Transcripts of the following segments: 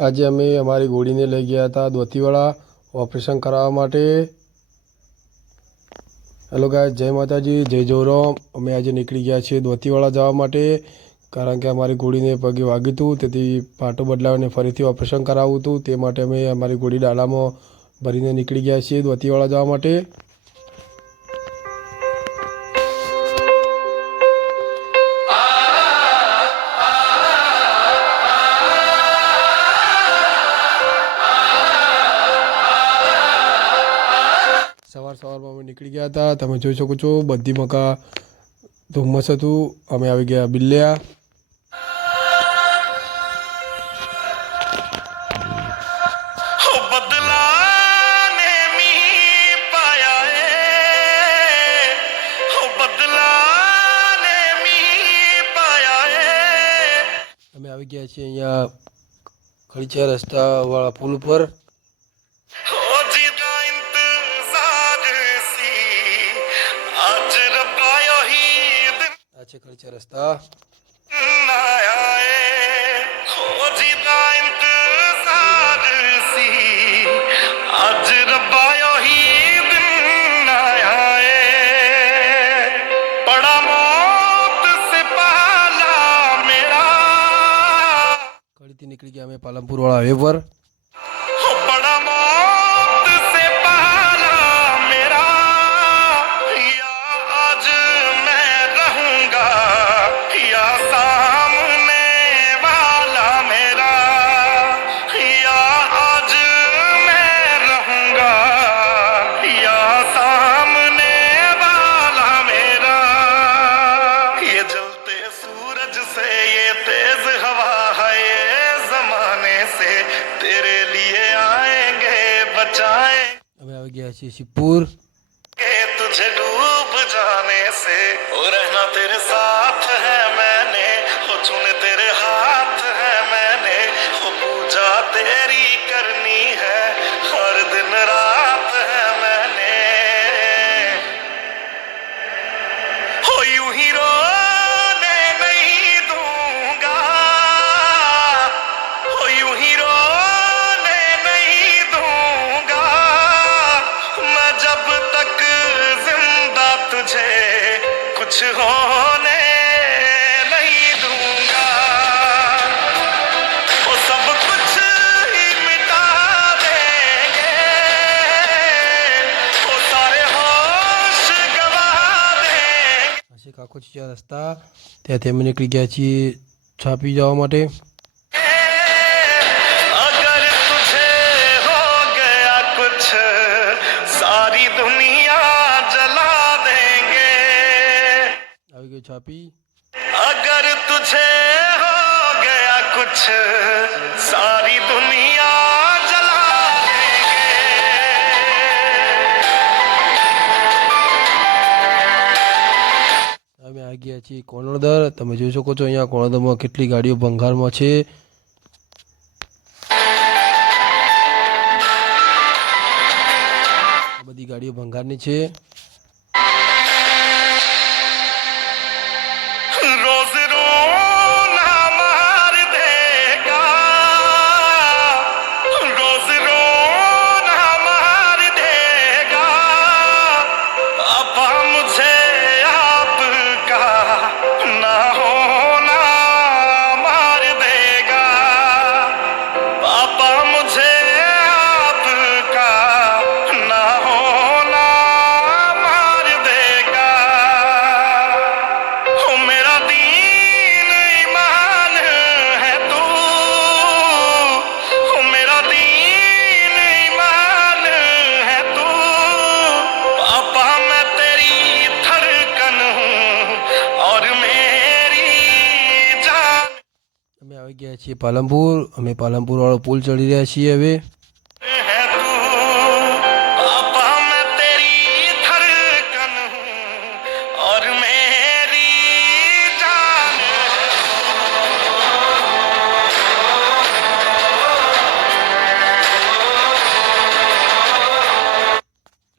આજે અમે અમારી ઘોડીને લઈ ગયા હતા દોતીવાડા ઓપરેશન કરાવવા માટે। હેલો ગાય, જય માતાજી, જય જોરામ। અમે આજે નીકળી ગયા છીએ દોતીવાડા જવા માટે, કારણ કે અમારી ઘોડીને પગે વાગ્યું હતું, તેથી પાટો બદલાવીને ફરીથી ઓપરેશન કરાવવું હતું। તે માટે અમે અમારી ઘોડી ડાલામાં ભરીને નીકળી ગયા છીએ દોતીવાડા જવા માટે। સવારમાં અમે નીકળી ગયા હતા। તમે જોઈ શકો છો બધી મકા ધુમ્મસ હતું। અમે આવી ગયા બિલ્યા। અમે આવી ગયા છીએ અહીંયા ખડીચા રસ્તાવાળા પુલ ઉપર। છે ખડીચા રસ્તા। ખડીથી નીકળી ગયા અમે પાલનપુર વાળા હાઈવે પર। अभी आ गया शिवपुर। तुझे डूब जाने से हो रहना तेरे साथ है मैंने, हो चुने तेरे हाथ है मैंने, हो पूजा तेरी करनी है हर दिन रात है मैंने, हो यूं ही रोने नहीं दूंगा, हो यूं ही रोने नहीं दूंगा, मैं जब तक जिंदा तुझे कुछ होने नहीं दूंगा, वो सब कुछ ही मिटा देंगे, वो सारे होश गवा देंगे। ऐसे काको चीजा रस्ता त्याथे અમે નીકળી ગયા છીએ છાપી જવા માટે। अगर तुझे हो गया कुछ सारी दुनिया जला देंगे, આવી ગઈ છાપી। अगर तुझे हो गया कुछ सारी दुनिया जला देंगे, અમે આવી ગયા છીએ કોણોદર। તમે જોઈ શકો છો અહીંયા કોણોદરમાં કેટલી ગાડીઓ ભંગારમાં છે। આ બધી ગાડીઓ ભંગારની છે। रोज रोना मार देगा, रोज रोना मार देगा, पापा मुझे आपका ना होना मार देगा, पापा मुझे आपका ना होना मार देगा, हो मेरा दीन ईमान है तू, हो मेरा दीन ईमान है तू, पापा मैं तेरी धड़कन हूँ और मेरी जान અમે આવી ગયા છીએ પાલનપુર। અમે પાલનપુર વાળો પુલ ચડી રહ્યા છીએ હવે। है तू, पापा मैं तेरी धड़कन हूँ और मेरी जान।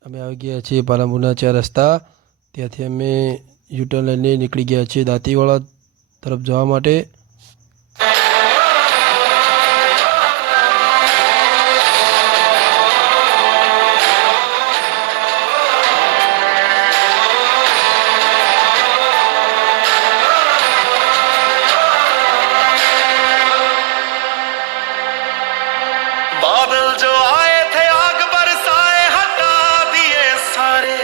અમે આવી ગયા છીએ પાલનપુરના 4 રસ્તા। ત્યાંથી અમે યુટર્ન લઈને નીકળી ગયા છીએ દાંતીવાડા તરફ જવા માટે। बादल जो आए थे आग बरसाए हटा दिए सारे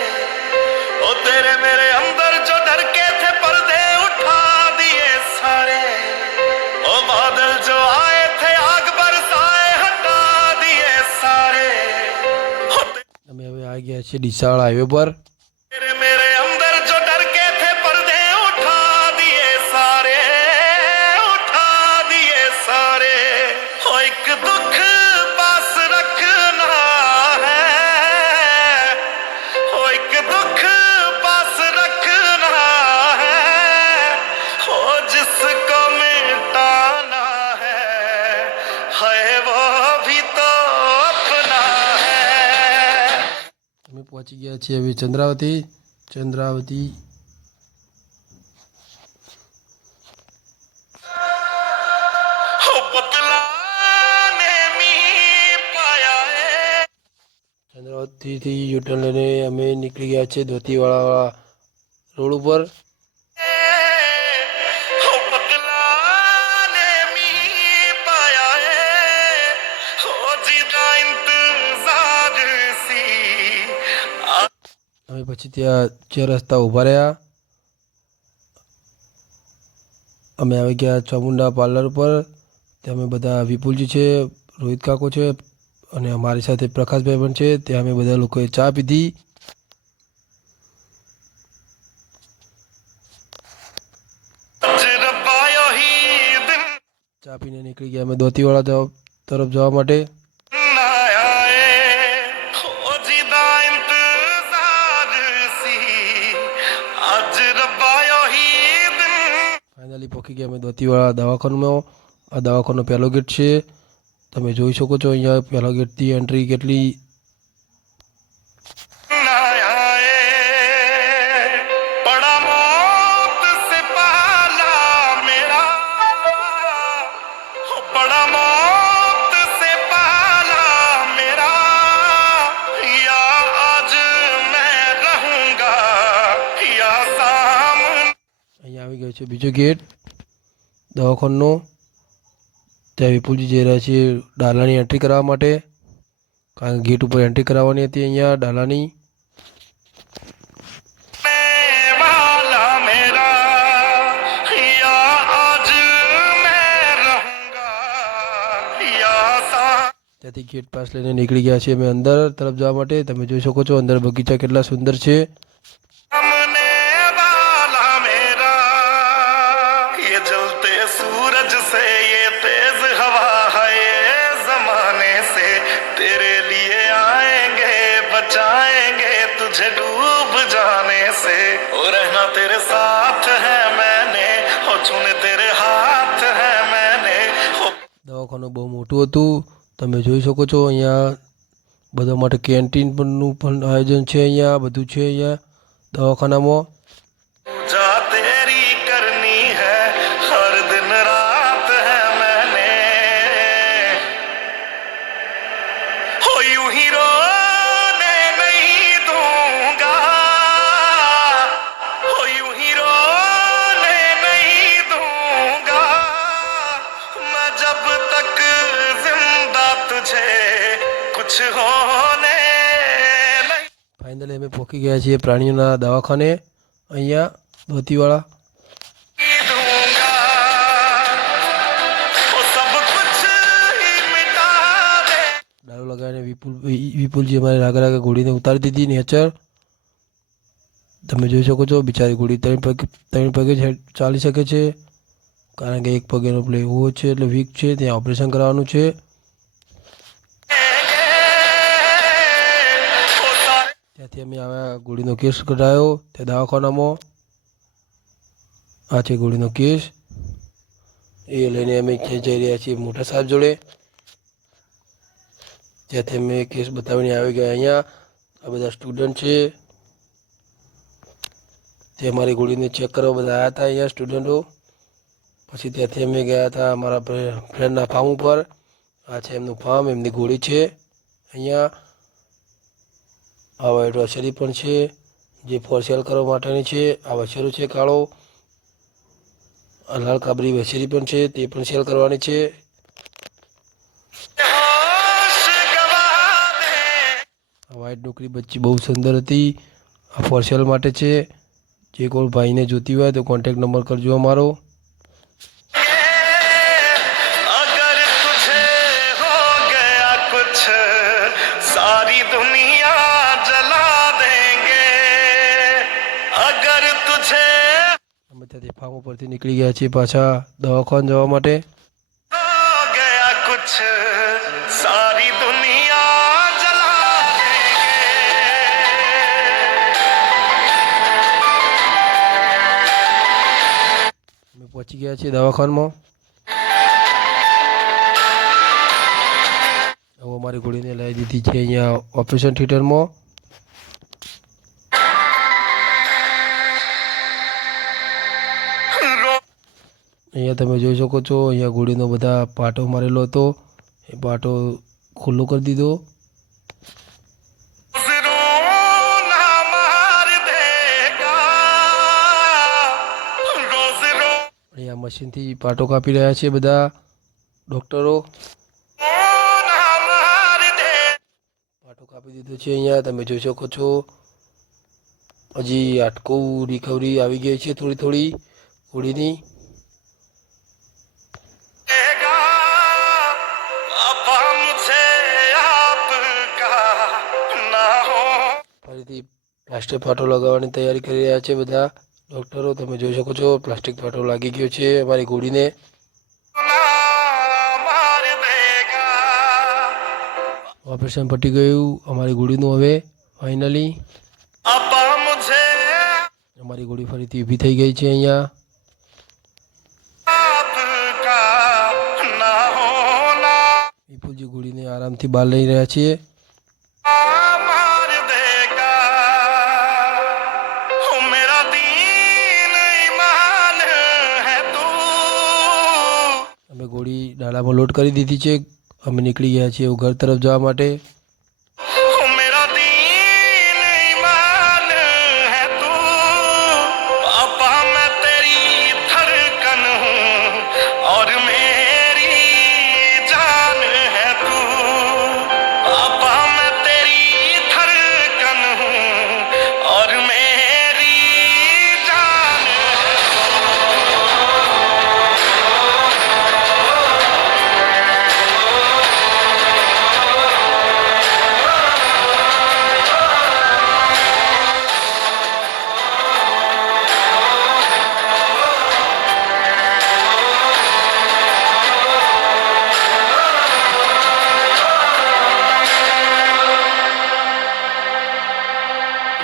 ओ तेरे मेरे अंदर जो डर के थे पर्दे उठा दिए सारे ओ बादल जो आए थे आग बरसाए हटा दिए सारे ओ અમે હવે આવી ગયા છીએ ડીસાવાળા હાઈવે પર। तेरे मेरे अंदर जो डर के थे पर्दे उठा दिए सारे उठा दिए सारे हो एक दुख पास रखना है हो एक दुख पास रखना है हो जिसको मिटाना है वो भी तो अपना है। અમે પહોંચી ગયા છીએ હવે ચંદ્રાવતી। हो बदलाने में पाया है ચંદ્રાવતીથી યુટર્ન લઈને અમે નીકળી ગયા છીએ ધોતીવાળા રોડ ઉપર। हो बदलाने में पाया है हो जीता इंतजार सी અમે પછી ત્યાં 4 રસ્તા ઊભા રહ્યા। અમે આવી ગયા ચામુંડા પાર્લર પર। ત્યાં અમે બધા વિપુલજી છે, રોહિત કાકો છે અને અમારી સાથે પ્રકાશભાઈ પણ છે। ત્યાં અમે બધા લોકોએ ચા પીધી। रबायो ही दिन ચા પીને નીકળી ગયા અમે ધોતીવાળા તરફ જવા માટે। आए हो जीता इंतजार सी आज रबायो ही दिन ફાઇનલી પહોંચી ગયા અમે ધોતીવાળા દવાખાનામાં। આ દવાખાનો પહેલો ગેટ છે, તમે જોઈ શકો છો। અહીંયા પહેલા ગેટથી એન્ટ્રી કેટલી आए पड़ा मौत से पाला मेरा हो पड़ा मौत से पाला मेरा या आज मैं रहूंगा या सामने અહીંયા આવી ગયો છે બીજો ગેટ દવાખાનાનો। ત્યાં વિપુલજી જઈ રહ્યા છે ડાલાની એન્ટ્રી કરવા માટે, કારણ કે ગેટ ઉપર એન્ટ્રી કરાવવાની હતી અહીંયા ડાલાની। वाला मेरा या आज मैं रहूंगा या सा ત્યાંથી ગેટ પાસ લઈને નીકળી ગયા છીએ અમે અંદર તરફ જવા માટે। તમે જોઈ શકો છો અંદર બગીચા કેટલા સુંદર છે। सामने वाला मेरा ये जलते सूरज से ये तेज हवा है ये जमाने से तेरे लिए आएंगे बचाएंगे तुझे डूब जाने से ओ रहना तेरे साथ है मैंने हो चुने तेरे हाथ है मैंने हो દવાખાનું બહુ મોટું હતું, તમે જોઈ શકો છો। અહીંયા બધા માટે કેન્ટીન પણનું પણ આયોજન છે। અહીંયા બધું છે અહીંયા દવાખાનામાં। पूजा तेरी करनी है हर दिन रात है मैंने हो यूं ही रोने नहीं दूंगा हो यूं ही रोने नहीं दूंगा मैं जब तक जिंदा तुझे कुछ होने नहीं ફાઇનલી અમે પહોંચી ગયા છીએ પ્રાણીઓના દવાખાને અહીંયા ધોતીવાળા। दूंगा वो सब कुछ ही मिटा दे ડાળો લગાવીને વિપુલજી અમારે રાગે રાગે ઘોડીને ઉતારી દીધી નેચર। તમે જોઈ શકો છો બિચારી ઘોડી 3 પગે જ ચાલી શકે છે, કારણ કે એક પગેનો પ્લે એવો છે એટલે વીક છે, ત્યાં ઓપરેશન કરાવવાનું છે। वो सारे ત્યાંથી અમે આવ્યા ઘોડીનો કેસ કઢાયો ત્યાં દવાખાનામાં। આ છે ઘોડીનો કેસ, એ લઈને અમે ક્યાં જઈ રહ્યા છીએ મોટા સાહેબ જોડે। ત્યાંથી અમે કેસ બતાવીને આવી ગયા અહીંયા। આ બધા સ્ટુડન્ટ છે, તે અમારી ઘોડીને ચેક કરવા બધા આવ્યા હતા અહીંયા સ્ટુડન્ટો। પછી ત્યાંથી અમે ગયા હતા અમારા ફ્રેન્ડના ફાર્મ ઉપર। આ છે એમનું ફાર્મ, એમની ઘોડી છે અહીંયા। આ વ્હાઈટ વાછરી પણ છે જે ફોર સેલ કરવા માટેની છે। આ વાછરો છે કાળો, આ લાલ કાબરી વાછરી પણ છે, તે પણ સેલ કરવાની છે। होश વ્હાઇટ નોકરી બચ્ચી બહુ સુંદર હતી. આ ફોર સેલ માટે છે. જે કોઈ ભાઈને જોતી હોય તો કોન્ટેક્ટ નંબર કરજો અમારો. अगर तुझे हो गया कुछ सारी दुनिया जला देंगे अगर तुझे અમે ત્યાંથી ફાર્મ ઉપરથી નીકળી ગયા છીએ પાછા દવાખાને જવા માટે. हो गया कुछ सारी दुनिया जला देंगे અમે પહોંચી ગયા છીએ દવાખાનામાં. હવે અમારી ઘોડીને લઈ દીધી છે અહીંયા ઓપરેશન થિયેટરમાં. અહીંયા તમે જોઈ શકો છો અહીંયા ઘોડીનો બધા પાટો મારેલો હતો એ પાટો ખુલ્લો કરી દીધો. रोना मार देगा रोज અહીંયા મશીનથી પાટો કાપી રહ્યા છે બધા ડૉક્ટરો. रोना मार दे પાટો કાપી દીધો છે અહીંયા તમે જોઈ શકો છો. હજી હાડકું રિકવરી આવી ગઈ છે થોડી થોડી ઘોડીની. पापा मुझे आपका ना हो ફરીથી પ્લાસ્ટિક પાટો લગાવવાની તૈયારી કરી રહ્યા છે બધા ડૉક્ટરો. તમે જોઈ શકો છો પ્લાસ્ટિક પાટો લાગી ગયો છે અમારી ઘોડીને. ना मार देगा ઓપરેશન પતી ગયું અમારી ઘોડીનું હવે ફાઇનલી. पापा मुझे અમારી ઘોડી ફરીથી ઊભી થઈ ગઈ છે અહીંયા. आपका ना होना વિપુલજી ઘોડીને આરામથી બહાર લઈ રહ્યા છીએ. मार देगा ओ मेरा दीन ईमान है तू અમે ઘોડી ડાલામાં લોડ કરી દીધી છે. અમે નીકળી ગયા છીએ ઘર તરફ જવા માટે. ओ मेरा दीन ईमान है तू पापा मैं तेरी धड़कन हूँ और मेरी जान है तू पापा मैं तेरी धड़कन हूँ और मेरी जान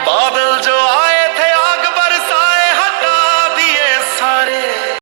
बादल जो